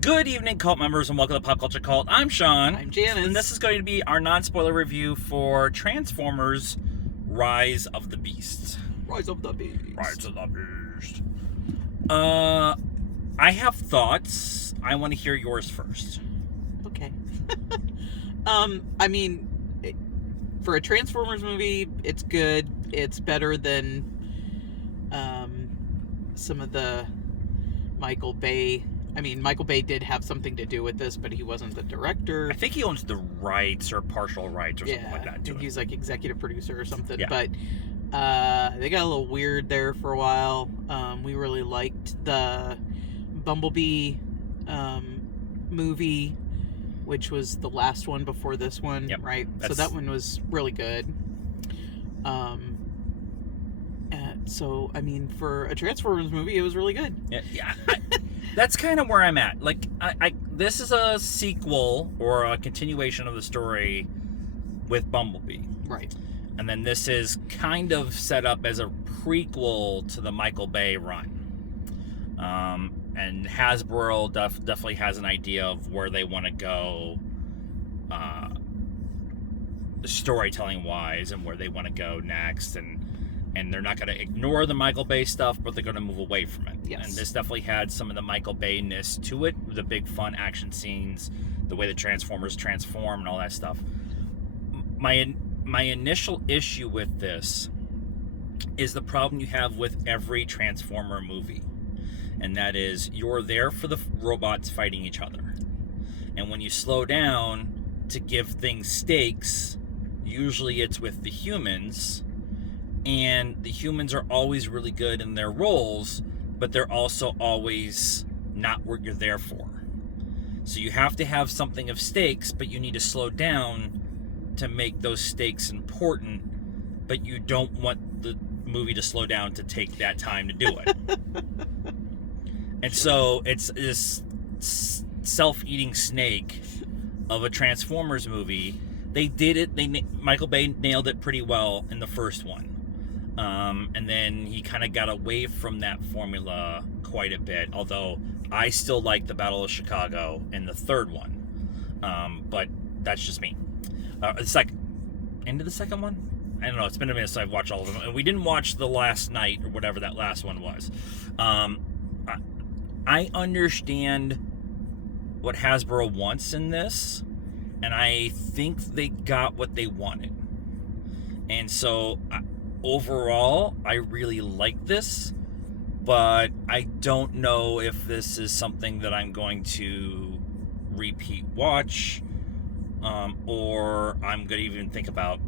Good evening, cult members, and welcome to Pop Culture Cult. I'm Sean. I'm Janice. And this is going to be our non-spoiler review for Transformers Rise of the Beasts. Rise of the Beast. Rise of the Beast. I have thoughts. I want to hear yours first. Okay. I mean, for a Transformers movie, it's good. It's better than some of the Michael Bay. I mean, Michael Bay did have something to do with this, but he wasn't the director. I think he owns the rights or partial rights or something like that. I think he was like executive producer or something. Yeah. But they got a little weird there for a while. We really liked the Bumblebee movie, which was the last one before this one, Yep. right? So that one was really good. So, I mean, for a Transformers movie, it was really good. Yeah. That's kind of where I'm at. Like, this is a sequel or a continuation of the story with Bumblebee. Right. And then this is kind of set up as a prequel to the Michael Bay run. And Hasbro definitely has an idea of where they want to go storytelling-wise and where they want to go next. And they're not going to ignore the Michael Bay stuff, but they're going to move away from it. Yes. And this definitely had some of the Michael Bay-ness to it, the big fun action scenes, the way the Transformers transform and all that stuff. My initial issue with this is the problem you have with every Transformer movie. And that is, you're there for the robots fighting each other. And when you slow down to give things stakes, usually it's with the humans. And the humans are always really good in their roles, but they're also always not what you're there for. So you have to have something of stakes, but you need to slow down to make those stakes important, but you don't want the movie to slow down to take that time to do it. And so it's this self-eating snake of a Transformers movie. They did it. Michael Bay nailed it pretty well in the first one. And then he kind of got away from that formula quite a bit, although I still like the Battle of Chicago in the third one. But that's just me. Into the second one? I don't know. It's been a minute since I've watched all of them. And we didn't watch The Last Night or whatever that last one was. I understand what Hasbro wants in this, and I think they got what they wanted. And so overall, I really like this, but I don't know if this is something that I'm going to repeat watch, or I'm going to even think about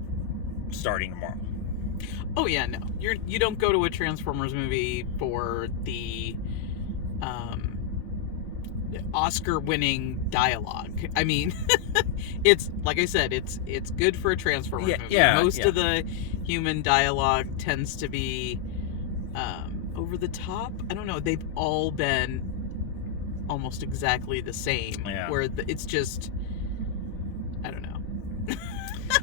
starting tomorrow. Oh yeah, no. You don't go to a Transformers movie for the Oscar-winning dialogue. I mean, it's like I said, it's good for a Transformers movie. Yeah, Most of the human dialogue tends to be over the top. I don't know. They've all been almost exactly the same. Yeah. Where it's just, I don't know.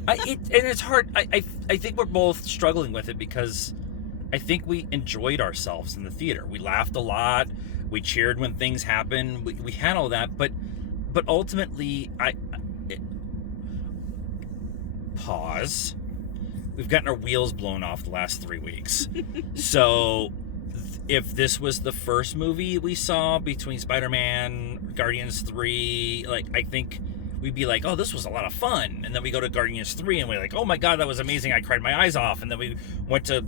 And it's hard. I think we're both struggling with it because I think we enjoyed ourselves in the theater. We laughed a lot. We cheered when things happened. We had all that, but ultimately, pause. We've gotten our wheels blown off the last 3 weeks. So, if this was the first movie we saw between Spider-Man, Guardians 3, I think we'd be like, oh, this was a lot of fun. And then we go to Guardians 3 and we're like, oh my God, that was amazing. I cried my eyes off. And then we went to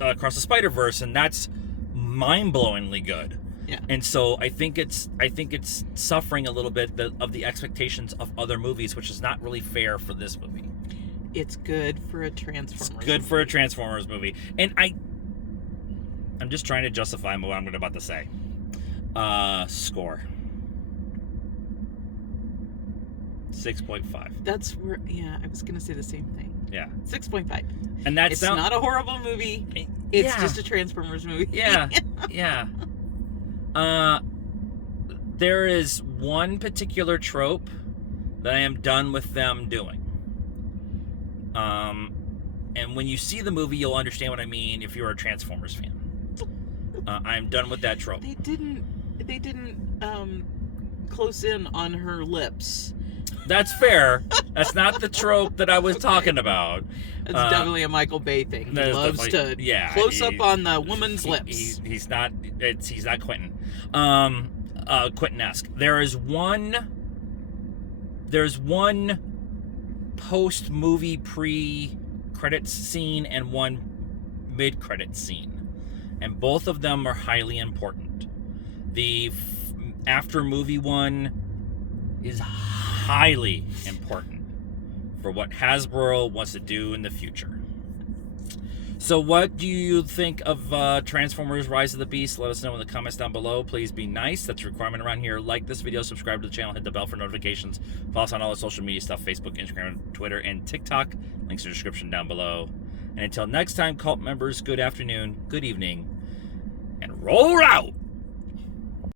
Across the Spider-Verse, and that's mind-blowingly good. Yeah. And so I think it's suffering a little bit of the expectations of other movies, which is not really fair for this movie. It's good for a Transformers movie. It's good for a Transformers movie. And I'm just trying to justify what I'm about to say. Score. 6.5. That's where, yeah, I was going to say the same thing. Yeah. 6.5. And that's It's not a horrible movie. It's just a Transformers movie. Yeah. Yeah. There is one particular trope that I am done with them doing. And when you see the movie, you'll understand what I mean if you're a Transformers fan. I'm done with that trope. They didn't close in on her lips. That's fair. That's not the trope that I was talking about. That's definitely a Michael Bay thing. He loves to close up on the woman's lips. He's not Quentin. Quentin-esque. There's one post-movie pre-credits scene and one mid-credits scene, and both of them are highly important. The after movie one is highly important for what Hasbro wants to do in the future. So what do you think of Transformers Rise of the Beast? Let us know in the comments down below. Please be nice. That's a requirement around here. Like this video, subscribe to the channel, hit the bell for notifications. Follow us on all the social media stuff, Facebook, Instagram, Twitter, and TikTok. Links in the description down below. And until next time, cult members, good afternoon, good evening, and roll out!